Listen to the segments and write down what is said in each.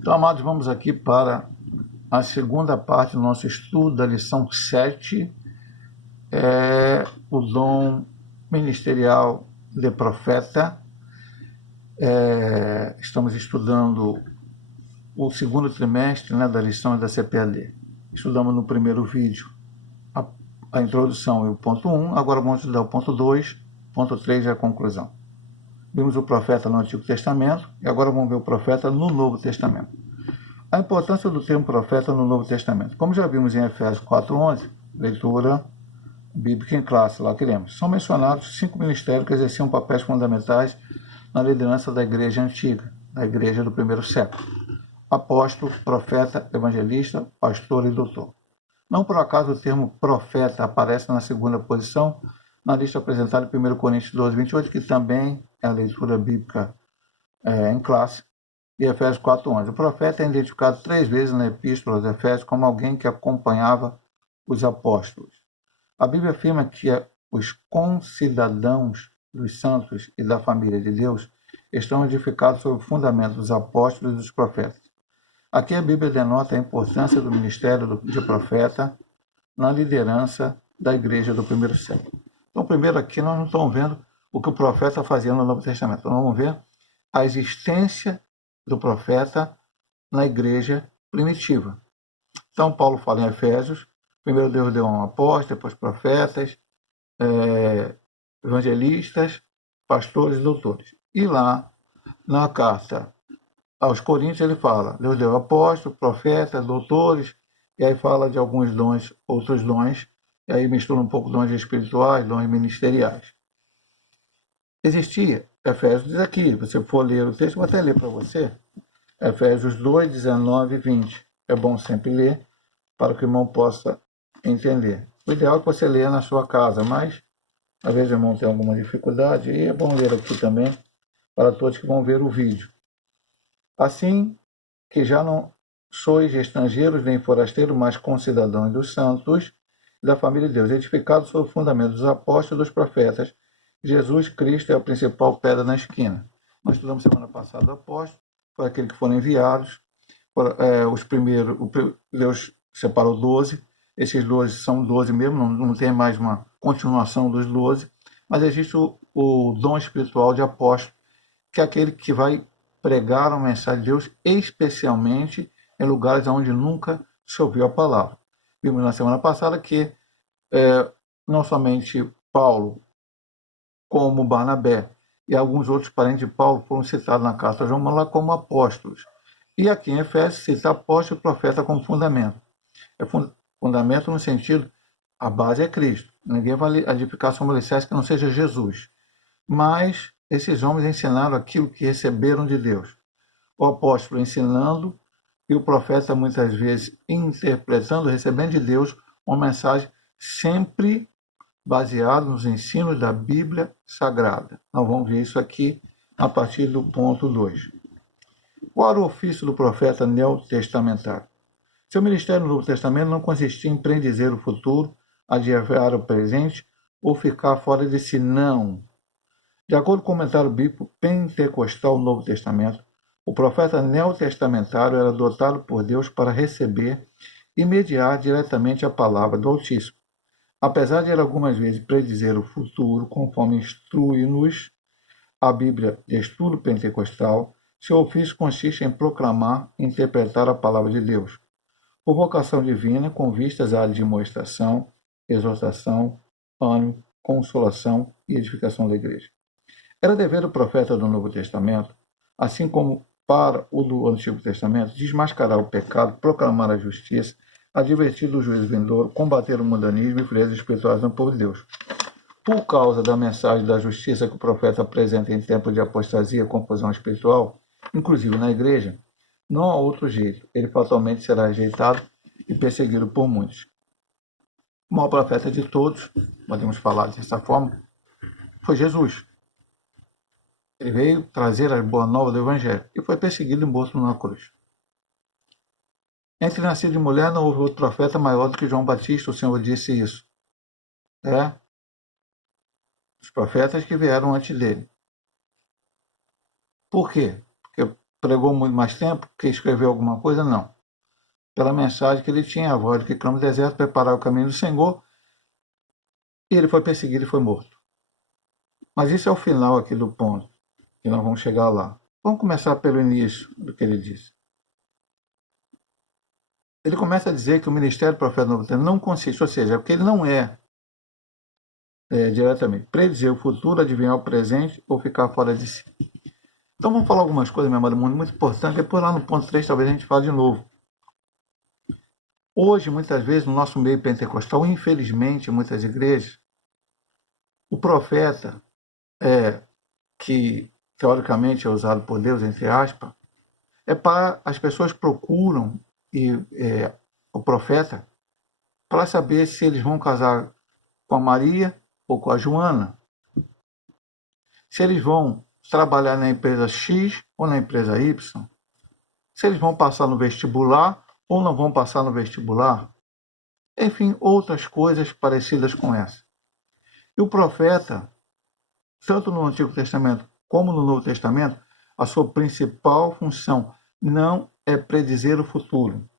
Então, amados, vamos aqui para a segunda parte do nosso estudo da lição 7, o dom ministerial de profeta. Estamos estudando o segundo trimestre, né, da lição da CPAD. Estudamos no primeiro vídeo a introdução e o ponto 1, agora vamos estudar o ponto 2, ponto 3 e a conclusão. Vimos o profeta no Antigo Testamento e agora vamos ver o profeta no Novo Testamento. A importância do termo profeta no Novo Testamento. Como já vimos em Efésios 4:11, leitura bíblica em classe, lá que lemos, são mencionados 5 ministérios que exerciam papéis fundamentais na liderança da igreja antiga, da igreja do primeiro século: apóstolo, profeta, evangelista, pastor e doutor. Não por acaso o termo profeta aparece na segunda posição na lista apresentada em 1 Coríntios 12:28, que também é a leitura bíblica em classe, e Efésios 4:11. O profeta é identificado 3 vezes na Epístola aos Efésios como alguém que acompanhava os apóstolos. A Bíblia afirma que os concidadãos dos santos e da família de Deus estão edificados sobre o fundamento dos apóstolos e dos profetas. Aqui a Bíblia denota a importância do ministério de profeta na liderança da igreja do primeiro século. Então, primeiro aqui nós não estamos vendo o que o profeta fazia no Novo Testamento. Nós vamos ver a existência do profeta na igreja primitiva. Então, Paulo fala em Efésios: primeiro Deus deu um apóstolo, depois profetas, evangelistas, pastores e doutores. E lá, na carta aos Coríntios, ele fala: Deus deu apóstolo, profetas, doutores, e aí fala de alguns dons, outros dons, e aí mistura um pouco dons espirituais, dons ministeriais. Existia, Efésios diz aqui, você for ler o texto, vou até ler para você, Efésios 2, 19 e 20. É bom sempre ler, para que o irmão possa entender. O ideal é que você leia na sua casa, mas às vezes o irmão tem alguma dificuldade, e é bom ler aqui também, para todos que vão ver o vídeo. Assim que já não sois estrangeiros nem forasteiros, mas concidadãos dos santos e da família de Deus, edificados sobre o fundamento dos apóstolos e dos profetas, Jesus Cristo é a principal pedra na esquina. Nós estudamos semana passada o apóstolo, foi aquele que foram enviados, os primeiros, Deus separou 12, esses 12 são 12 mesmo, não tem mais uma continuação dos 12, mas existe o dom espiritual de apóstolo, que é aquele que vai pregar a mensagem de Deus, especialmente em lugares onde nunca se ouviu a palavra. Vimos na semana passada que não somente Paulo, como Barnabé e alguns outros parentes de Paulo foram citados na carta a João lá como apóstolos. E aqui em Efésios cita apóstolo e profeta como fundamento. É fundamento no sentido, a base é Cristo. Ninguém vai edificar sobre alicerce que não seja Jesus. Mas esses homens ensinaram aquilo que receberam de Deus. O apóstolo ensinando e o profeta muitas vezes interpretando, recebendo de Deus uma mensagem sempre baseada nos ensinos da Bíblia Sagrada. Nós vamos ver isso aqui a partir do ponto 2. Qual era o ofício do profeta neotestamentário? Seu ministério no Novo Testamento não consistia em predizer o futuro, adivinhar o presente ou ficar fora de si, não. De acordo com o comentário bíblico pentecostal do Novo Testamento, o profeta neotestamentário era dotado por Deus para receber e mediar diretamente a palavra do Altíssimo. Apesar de ele algumas vezes predizer o futuro, conforme instrui-nos a Bíblia de estudo pentecostal, seu ofício consiste em proclamar e interpretar a palavra de Deus, por vocação divina, com vistas à demonstração, exortação, ânimo, consolação e edificação da igreja. Era dever do profeta do Novo Testamento, assim como para o do Antigo Testamento, desmascarar o pecado, proclamar a justiça, advertir do juízo vindouro, combater o mundanismo e friezas espirituais no povo de Deus. Por causa da mensagem da justiça que o profeta apresenta em tempo de apostasia e confusão espiritual, inclusive na igreja, não há outro jeito. Ele fatalmente será rejeitado e perseguido por muitos. O maior profeta de todos, podemos falar dessa forma, foi Jesus. Ele veio trazer a boa nova do Evangelho e foi perseguido e morto na cruz. Entre nascido de mulher não houve outro profeta maior do que João Batista, o Senhor disse isso. Os profetas que vieram antes dele. Por quê? Porque pregou muito mais tempo, que escreveu alguma coisa, não. Pela mensagem que ele tinha, a voz que clama no deserto, preparar o caminho do Senhor, e ele foi perseguido e foi morto. Mas isso é o final aqui do ponto, que nós vamos chegar lá. Vamos começar pelo início do que ele disse. Ele começa a dizer que o ministério do profeta do Novo Testamento não consiste, ou seja, porque ele não é diretamente predizer o futuro, adivinhar o presente ou ficar fora de si. Então vamos falar algumas coisas, meu amado, muito importante. Depois lá no ponto 3 talvez a gente fale de novo. Hoje, muitas vezes, no nosso meio pentecostal, infelizmente, em muitas igrejas, o profeta, que teoricamente é usado por Deus, entre aspas, é para as pessoas procuram o profeta para saber se eles vão casar com a Maria ou com a Joana, se eles vão trabalhar na empresa X ou na empresa Y, se eles vão passar no vestibular ou não vão passar no vestibular, enfim, outras coisas parecidas com essa. E o profeta, tanto no Antigo Testamento como no Novo Testamento, a sua principal função não é predizer o futuro.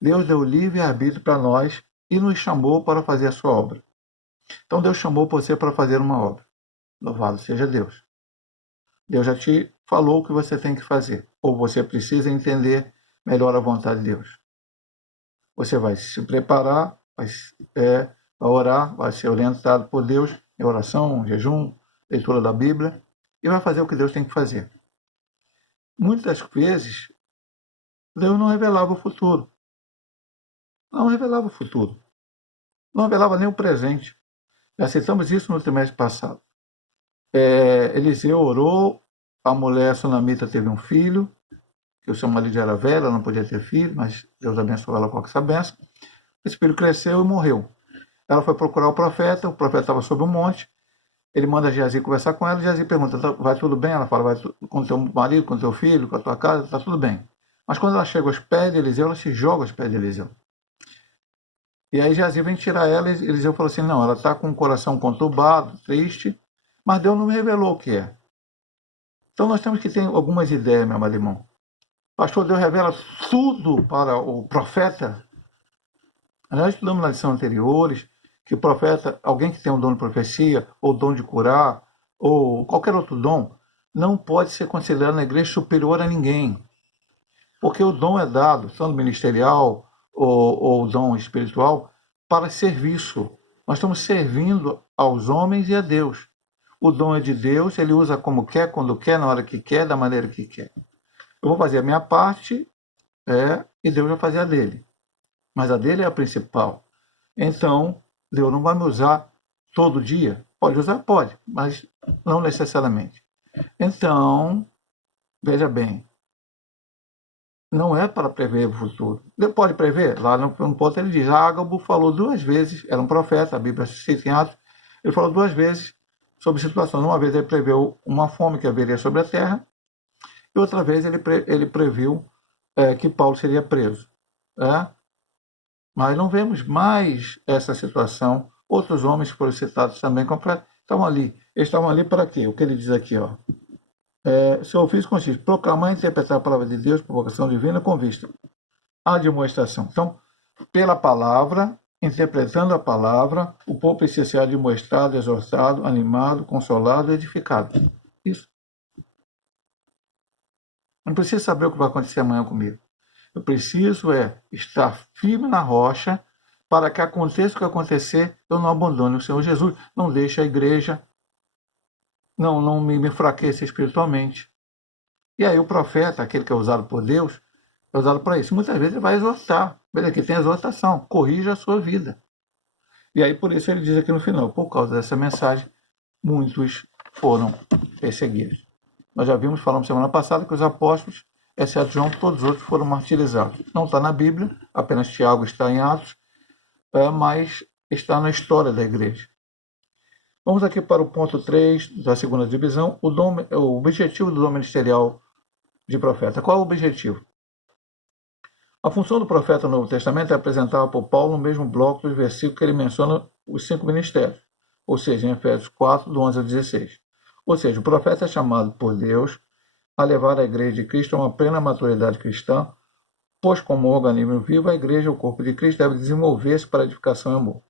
Deus deu livre-arbítrio para nós e nos chamou para fazer a sua obra. Então Deus chamou você para fazer uma obra. Louvado seja Deus. Deus já te falou o que você tem que fazer, ou você precisa entender melhor a vontade de Deus. Você vai se preparar, vai orar, vai ser orientado por Deus em oração, jejum, leitura da Bíblia, e vai fazer o que Deus tem que fazer. Muitas vezes, Deus não revelava o futuro. Não revelava o futuro. Não revelava nem o presente. Já citamos isso no trimestre passado. Eliseu orou, a mulher sunamita teve um filho, que o seu marido era velho, ela não podia ter filho, mas Deus abençoou ela com essa bênção. Esse filho cresceu e morreu. Ela foi procurar o profeta estava sobre um monte, ele manda Geazi conversar com ela, e Geazi pergunta, vai tudo bem? Ela fala, vai com o teu marido, com o teu filho, com a tua casa, está tudo bem. Mas quando ela chega aos pés de Eliseu, ela se joga aos pés de Eliseu. E aí Geazi vem tirar ela, e Eliseu falou assim, não, ela está com o coração conturbado, triste, mas Deus não me revelou o que é. Então nós temos que ter algumas ideias, meu amado irmão. Pastor, Deus revela tudo para o profeta. Nós estudamos na lição anteriores que o profeta, alguém que tem um dom de profecia, ou dom de curar, ou qualquer outro dom, não pode ser considerado na igreja superior a ninguém. Porque o dom é dado, tanto ministerial ou dom espiritual, para serviço. Nós estamos servindo aos homens e a Deus. O dom é de Deus, ele usa como quer, quando quer, na hora que quer, da maneira que quer. Eu vou fazer a minha parte e Deus vai fazer a dele. Mas a dele é a principal. Então, Deus não vai me usar todo dia. Pode usar? Pode, mas não necessariamente. Então, veja bem, não é para prever o futuro. Deus pode prever? Lá no ponto ele diz, Ágabo falou 2 vezes, era um profeta, a Bíblia cita em Atos, ele falou 2 vezes sobre situações. Uma vez ele preveu uma fome que haveria sobre a terra, e outra vez ele previu que Paulo seria preso. Mas não vemos mais essa situação. Outros homens foram citados também, estavam ali. Eles estavam ali para quê? O que ele diz aqui, ó. Seu ofício consiste em proclamar e interpretar a palavra de Deus por vocação divina com vista à demonstração. Então, pela palavra, interpretando a palavra, o povo precisa ser admoestado, exortado, animado, consolado e edificado. Isso. Não preciso saber o que vai acontecer amanhã comigo. Eu preciso estar firme na rocha para que aconteça o que acontecer, eu não abandone o Senhor Jesus. Não deixe a igreja, não me enfraqueça espiritualmente. E aí o profeta, aquele que é usado por Deus, é usado para isso. Muitas vezes ele vai exortar. Veja aqui, tem exortação. Corrija a sua vida. E aí por isso ele diz aqui no final, por causa dessa mensagem, muitos foram perseguidos. Nós já falamos semana passada que os apóstolos, exceto João, todos os outros foram martirizados. Não está na Bíblia, apenas Tiago está em Atos, mas está na história da igreja. Vamos aqui para o ponto 3 da segunda divisão, o objetivo do dom ministerial de profeta. Qual é o objetivo? A função do profeta no Novo Testamento é apresentada por Paulo no mesmo bloco dos versículos que ele menciona os 5 ministérios, ou seja, em Efésios 4, do 11 ao 16. Ou seja, o profeta é chamado por Deus a levar a igreja de Cristo a uma plena maturidade cristã, pois como organismo vivo, a igreja, o corpo de Cristo, deve desenvolver-se para edificação e amor.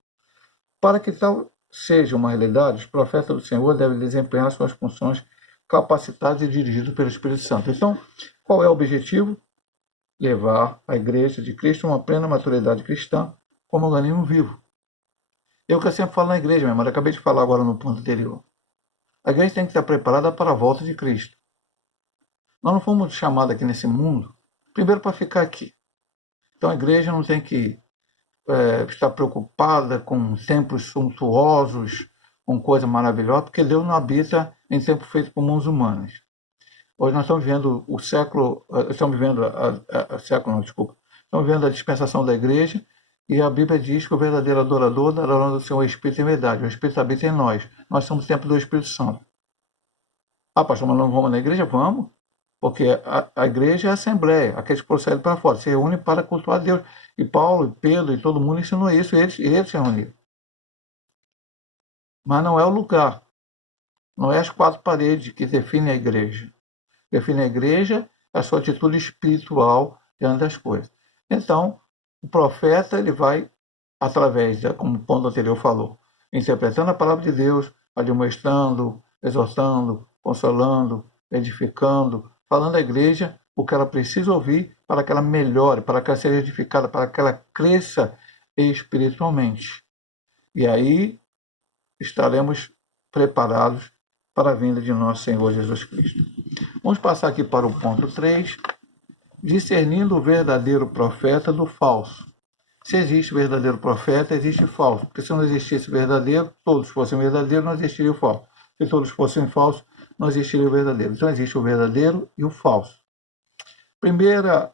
Para que tal seja uma realidade, os profetas do Senhor devem desempenhar suas funções capacitados e dirigidos pelo Espírito Santo. Então, qual é o objetivo? Levar a igreja de Cristo a uma plena maturidade cristã como organismo vivo. Eu que sempre falo na igreja, minha irmã, acabei de falar agora no ponto anterior. A igreja tem que estar preparada para a volta de Cristo. Nós não fomos chamados aqui nesse mundo, primeiro para ficar aqui. Então a igreja não tem que estar preocupada com templos suntuosos, com coisas maravilhosas, porque Deus não habita em templo feito por mãos humanas. Hoje nós estamos vivendo o século, estamos vivendo estamos vivendo a dispensação da igreja, e a Bíblia diz que o verdadeiro adorador dará ao Senhor o Espírito em verdade. O Espírito habita em nós. Nós somos o templo do Espírito Santo. Ah, pastor, mas não vamos na igreja? Vamos. Porque a igreja é a assembleia, aqueles que procedem para fora, se reúnem para cultuar a Deus. E Paulo, e Pedro e todo mundo ensinou isso, e eles se reuniram. Mas não é o lugar. Não é as quatro paredes que definem a igreja. Define a igreja a sua atitude espiritual diante das coisas. Então, o profeta ele vai, através, como o ponto anterior falou, interpretando a palavra de Deus, admoestando, exortando, consolando, edificando, falando à igreja o que ela precisa ouvir para que ela melhore, para que ela seja edificada, para que ela cresça espiritualmente. E aí estaremos preparados para a vinda de nosso Senhor Jesus Cristo. Vamos passar aqui para o ponto 3, discernindo o verdadeiro profeta do falso. Se existe verdadeiro profeta, existe falso. Porque se não existisse verdadeiro, todos fossem verdadeiros, não existiria o falso. Se todos fossem falsos, não existiria o verdadeiro. Então existe o verdadeiro e o falso. Primeira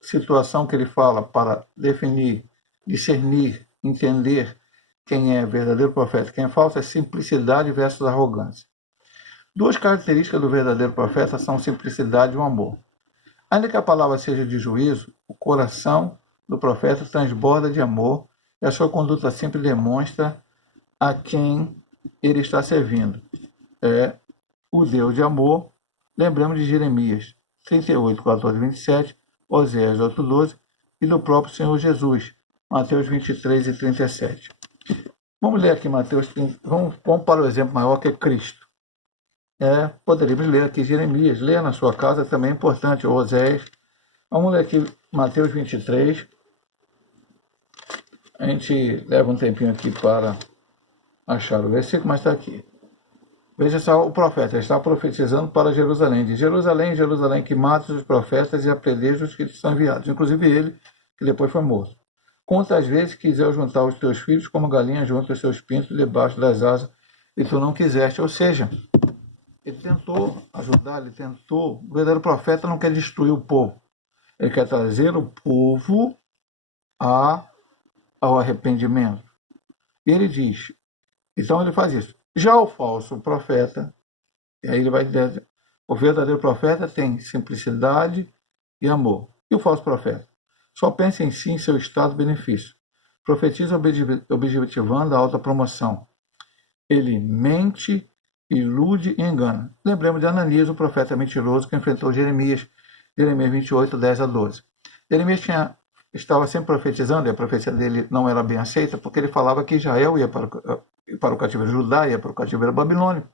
situação que ele fala para definir, discernir, entender quem é verdadeiro profeta e quem é falso é simplicidade versus arrogância. Duas características do verdadeiro profeta são simplicidade e o amor. Ainda que a palavra seja de juízo, o coração do profeta transborda de amor e a sua conduta sempre demonstra a quem ele está servindo. É o Deus de amor. Lembramos de Jeremias 38, 14, 27, Oséias 8, 12 e do próprio Senhor Jesus, Mateus 23 e 37. Vamos ler aqui Mateus, vamos para o exemplo maior que é Cristo. Poderíamos ler aqui Jeremias, leia na sua casa, também é importante, Oséias. Vamos ler aqui Mateus 23. A gente leva um tempinho aqui para achar o versículo, mas está aqui. Veja só, o profeta está profetizando para Jerusalém. De Jerusalém, Jerusalém, que mata os profetas e apedreja os que te são enviados, inclusive ele, que depois foi morto. Quantas vezes quiser juntar os teus filhos como galinha junta os seus pintos debaixo das asas, e tu não quiseste. Ou seja, ele tentou ajudar, ele tentou. O verdadeiro profeta não quer destruir o povo. Ele quer trazer o povo ao arrependimento. E ele diz, então ele faz isso. Já o falso profeta, e aí ele vai dizer, o verdadeiro profeta tem simplicidade e amor. E o falso profeta? Só pensa em si, em seu estado de benefício. Profetiza objetivando a alta promoção. Ele mente, ilude e engana. Lembremos de Ananias, o profeta mentiroso que enfrentou Jeremias 28, 10 a 12. Jeremias estava sempre profetizando, e a profecia dele não era bem aceita, porque ele falava que Israel ia para o cativeiro, Judá ia para o cativeiro babilônico.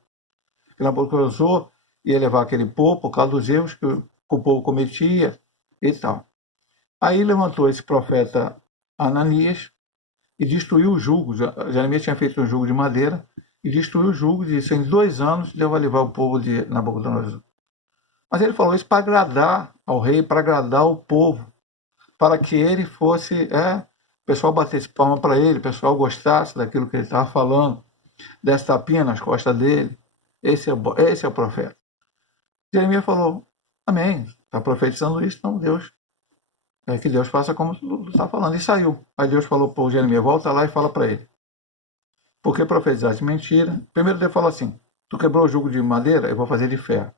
Que Nabucodonosor ia levar aquele povo por causa dos erros que o povo cometia e tal. Aí levantou esse profeta Ananias e destruiu o jugo. Jeremias tinha feito um jugo de madeira e destruiu o jugo, disse, em 2 anos Deus vai levar o povo de Nabucodonosor. Mas ele falou isso para agradar ao rei, para agradar o povo, para que ele fosse, o pessoal batesse palma para ele, o pessoal gostasse daquilo que ele estava falando, desse tapinha nas costas dele. Esse é o profeta. Jeremias falou, amém, está profetizando isso, então Deus, que Deus faça como tu está falando. E saiu. Aí Deus falou para o Jeremias, volta lá e fala para ele. Porque profetizaste mentira. Primeiro Deus falou assim, tu quebrou o jugo de madeira, eu vou fazer de ferro.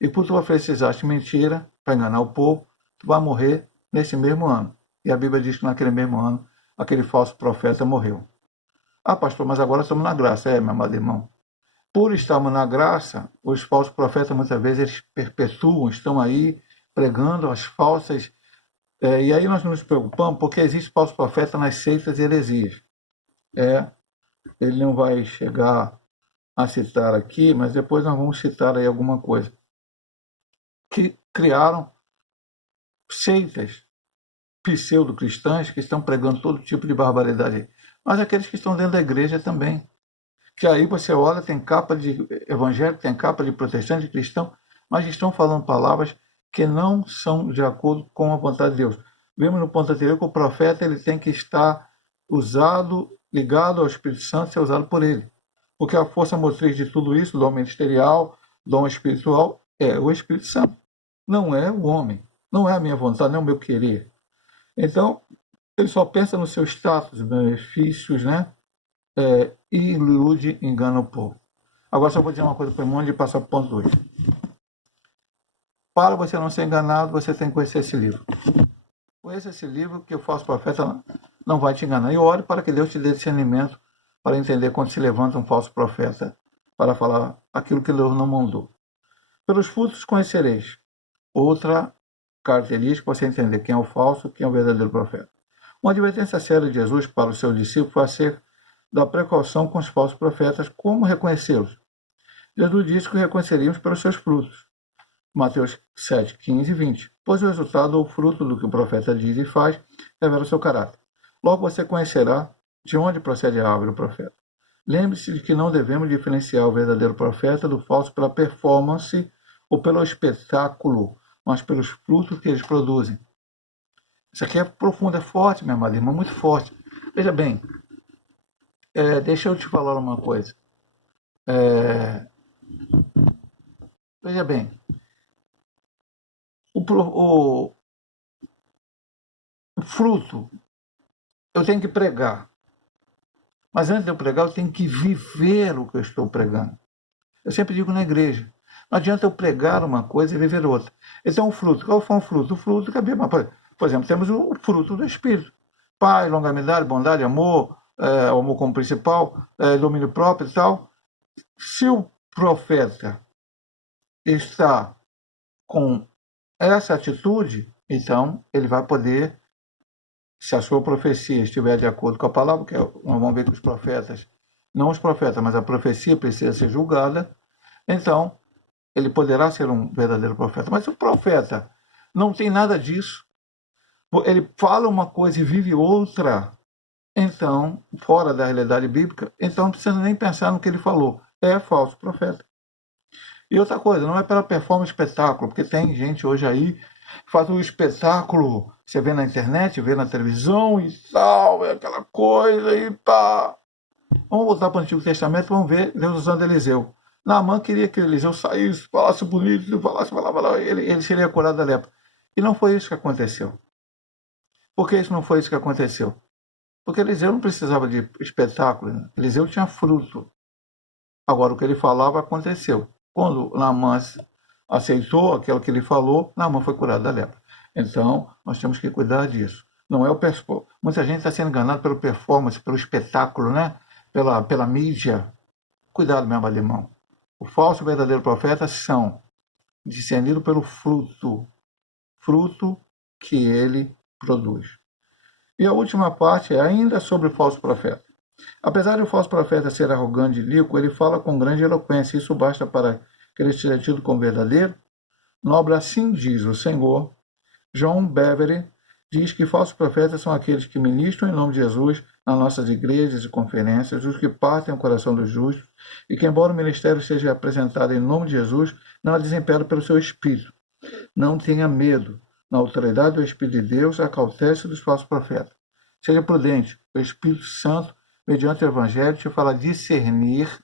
E por tu profetizaste mentira, para enganar o povo, tu vai morrer nesse mesmo ano. E a Bíblia diz que naquele mesmo ano, aquele falso profeta morreu. Ah, pastor, mas agora estamos na graça. Meu amado irmão. Por estarmos na graça, os falsos profetas muitas vezes eles perpetuam, estão aí pregando as falsas. E aí nós nos preocupamos porque existe falso profeta nas seitas e heresias. Ele não vai chegar a citar aqui, mas depois nós vamos citar aí alguma coisa. Que criaram seitas pseudo-cristãs que estão pregando todo tipo de barbaridade. Mas aqueles que estão dentro da igreja também. Que aí você olha, tem capa de evangélico, tem capa de protestante, de cristão, mas estão falando palavras que não são de acordo com a vontade de Deus. Vemos no ponto anterior que o profeta ele tem que estar usado, ligado ao Espírito Santo, ser usado por ele. Porque a força motriz de tudo isso, dom ministerial, dom espiritual, é o Espírito Santo. Não é o homem, não é a minha vontade, não é o meu querer. Então, ele só pensa no seu status, benefícios, né? E ilude, engana o povo. Agora só vou dizer uma coisa para o irmão de passar para o ponto 2. Para você não ser enganado, você tem que conhecer esse livro. Conheça esse livro que o falso profeta não vai te enganar. E ore para que Deus te dê discernimento para entender quando se levanta um falso profeta para falar aquilo que Deus não mandou. Pelos frutos conhecereis. Outra característica para você entender quem é o falso, quem é o verdadeiro profeta. Uma advertência séria de Jesus para os seus discípulos foi acerca da precaução com os falsos profetas, como reconhecê-los. Jesus disse que reconheceríamos pelos seus frutos. Mateus 7, 15 e 20. Pois o resultado ou fruto do que o profeta diz e faz revela o seu caráter. Logo você conhecerá de onde procede a árvore do profeta. Lembre-se de que não devemos diferenciar o verdadeiro profeta do falso pela performance ou pelo espetáculo, mas pelos frutos que eles produzem. Isso aqui é profundo, é forte, minha amada irmã, muito forte. Veja bem, deixa eu te falar uma coisa. Veja bem, o fruto eu tenho que pregar. Mas antes de eu pregar, eu tenho que viver o que eu estou pregando. Eu sempre digo na igreja, não adianta eu pregar uma coisa e viver outra. Então o fruto, qual foi o fruto? O fruto que a Bíblia... Por exemplo, temos o fruto do Espírito. Paz, longanimidade, bondade, amor, amor como principal, domínio próprio e tal. Se o profeta está com essa atitude, então ele vai poder, se a sua profecia estiver de acordo com a palavra, que nós vamos ver que os profetas, não os profetas, mas a profecia precisa ser julgada, então ele poderá ser um verdadeiro profeta. Mas se o profeta não tem nada disso, ele fala uma coisa e vive outra, então, fora da realidade bíblica, então não precisa nem pensar no que ele falou. É falso profeta. E outra coisa, não é pela performance espetáculo, porque tem gente hoje aí que faz um espetáculo, você vê na internet, vê na televisão e tal, é aquela coisa e tá. Vamos voltar para o Antigo Testamento, vamos ver Deus usando Eliseu. Naamã queria que Eliseu saísse, falasse bonito, falasse, ele seria curado da lepra. E não foi isso que aconteceu. Por que isso não foi isso que aconteceu? Porque Eliseu não precisava de espetáculo, né? Eliseu tinha fruto. Agora, o que ele falava aconteceu. Quando Naamã aceitou aquilo que ele falou, Naamã foi curado da lepra. Então, nós temos que cuidar disso. Não é o muita gente está sendo enganada pelo performance, pelo espetáculo, né? Pela mídia. Cuidado, meu amado irmão. O falso e o verdadeiro profeta são discernidos pelo fruto que ele produz. E a última parte é ainda sobre o falso profeta. Apesar de o falso profeta ser arrogante e lírico, ele fala com grande eloquência. Isso basta para que ele seja tido como verdadeiro? Nobre, assim diz o Senhor. John Bevere diz que falsos profetas são aqueles que ministram em nome de Jesus nas nossas igrejas e conferências, os que partem o coração dos justos, e que, embora o ministério seja apresentado em nome de Jesus, não é desempenhado pelo seu espírito. Não tenha medo. Na autoridade do Espírito de Deus, acautele-se dos falsos profetas. Seja prudente. O Espírito Santo, mediante o Evangelho, te fala discernir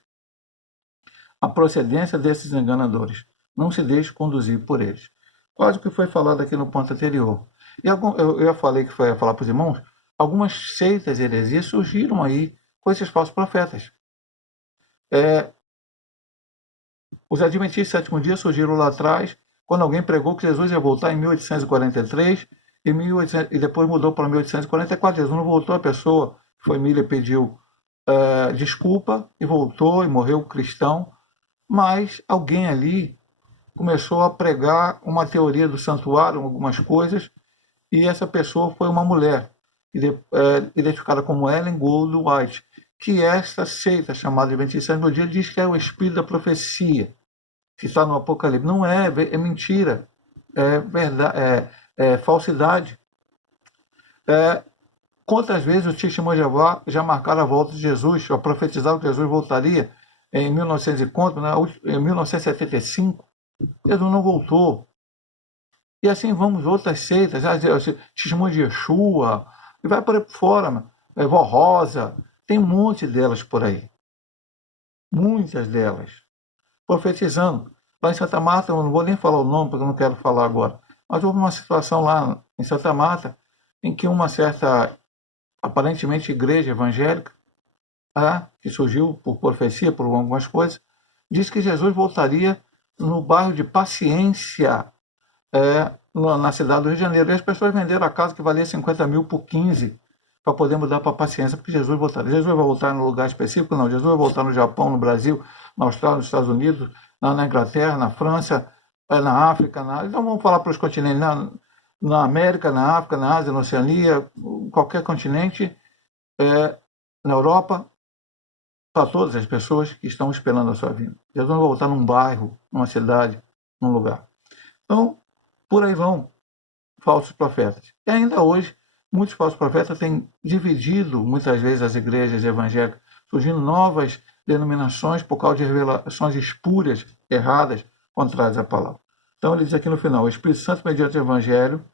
a procedência desses enganadores. Não se deixe conduzir por eles. Quase o que foi falado aqui no ponto anterior. E eu já falei que foi falar para os irmãos, algumas seitas e heresias surgiram aí com esses falsos profetas. Os adventistas do sétimo dia surgiram lá atrás, quando alguém pregou que Jesus ia voltar em 1843 e depois mudou para 1844. Jesus não voltou, a pessoa foi Miller pediu desculpa e voltou e morreu cristão Mas alguém ali começou a pregar uma teoria do santuário, algumas coisas, e essa pessoa foi uma mulher, identificada como Ellen Gold White, que esta seita chamada Adventista do Sétimo Dia diz que é o espírito da profecia, que está no Apocalipse. Não é, é mentira, é verdade, é falsidade. Quantas vezes os testemunhos de Jeová já marcaram a volta de Jesus, já profetizaram que Jesus voltaria em 1900 e quanto, né? Em 1975, Jesus não voltou. E assim vamos outras seitas, testemunho de Yeshua, e vai por aí fora, Vó Rosa, tem um monte delas por aí. Muitas delas. Profetizando. Lá em Santa Marta, eu não vou nem falar o nome, porque eu não quero falar agora, mas houve uma situação lá em Santa Marta, em que uma certa, aparentemente, igreja evangélica, que surgiu por profecia, por algumas coisas, disse que Jesus voltaria no bairro de Paciência, na cidade do Rio de Janeiro. E as pessoas venderam a casa que valia 50 mil por 15 para poder mudar para Paciência, porque Jesus voltaria. Jesus vai voltar em um lugar específico? Não. Jesus vai voltar no Japão, no Brasil, na Austrália, nos Estados Unidos, na Inglaterra, na França, na África. Então vamos falar para os continentes, na América, na África, na Ásia, na Oceania, qualquer continente, na Europa, para todas as pessoas que estão esperando a sua vinda. Jesus não vai voltar num bairro, numa cidade, num lugar. Então, por aí vão falsos profetas. E ainda hoje, muitos falsos profetas têm dividido, muitas vezes, as igrejas evangélicas, surgindo novas denominações por causa de revelações espúrias, erradas, contrárias à palavra. Então, ele diz aqui no final: o Espírito Santo, mediante o Evangelho,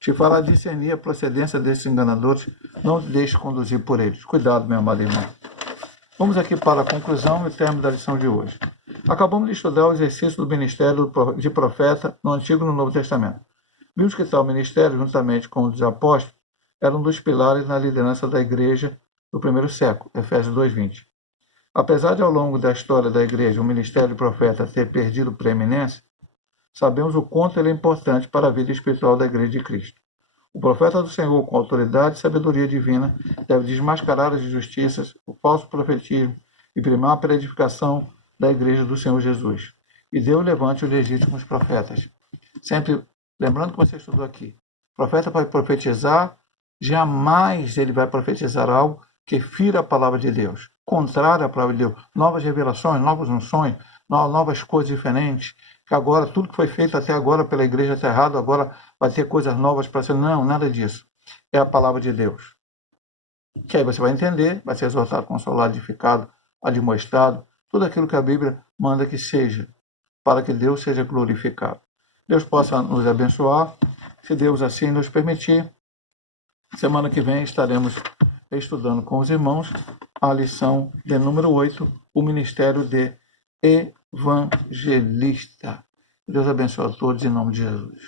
te fará discernir a procedência desses enganadores, não te deixe conduzir por eles. Cuidado, meu amado irmão. Vamos aqui para a conclusão e o término da lição de hoje. Acabamos de estudar o exercício do ministério de profeta no Antigo e no Novo Testamento. Vimos que tal ministério, juntamente com os apóstolos, era um dos pilares na liderança da igreja do primeiro século, Efésios 2:20. Apesar de, ao longo da história da igreja, o ministério de profeta ter perdido preeminência, sabemos o quanto ele é importante para a vida espiritual da igreja de Cristo. O profeta do Senhor, com autoridade e sabedoria divina, deve desmascarar as injustiças, o falso profetismo e primar pela edificação da igreja do Senhor Jesus. E Deus levante os legítimos profetas. Sempre lembrando que você estudou aqui. O profeta vai profetizar, jamais ele vai profetizar algo que fira a palavra de Deus, contrário à palavra de Deus. Novas revelações, novas unções, novas coisas diferentes, que agora tudo que foi feito até agora pela igreja está errado, agora vai ter coisas novas para ser. Não, nada disso. É a palavra de Deus. Que aí você vai entender, vai ser exortado, consolado, edificado, admoestado, tudo aquilo que a Bíblia manda que seja, para que Deus seja glorificado. Deus possa nos abençoar, se Deus assim nos permitir. Semana que vem estaremos estudando com os irmãos a lição de número 8, o ministério de evangelista. Deus abençoe a todos em nome de Jesus.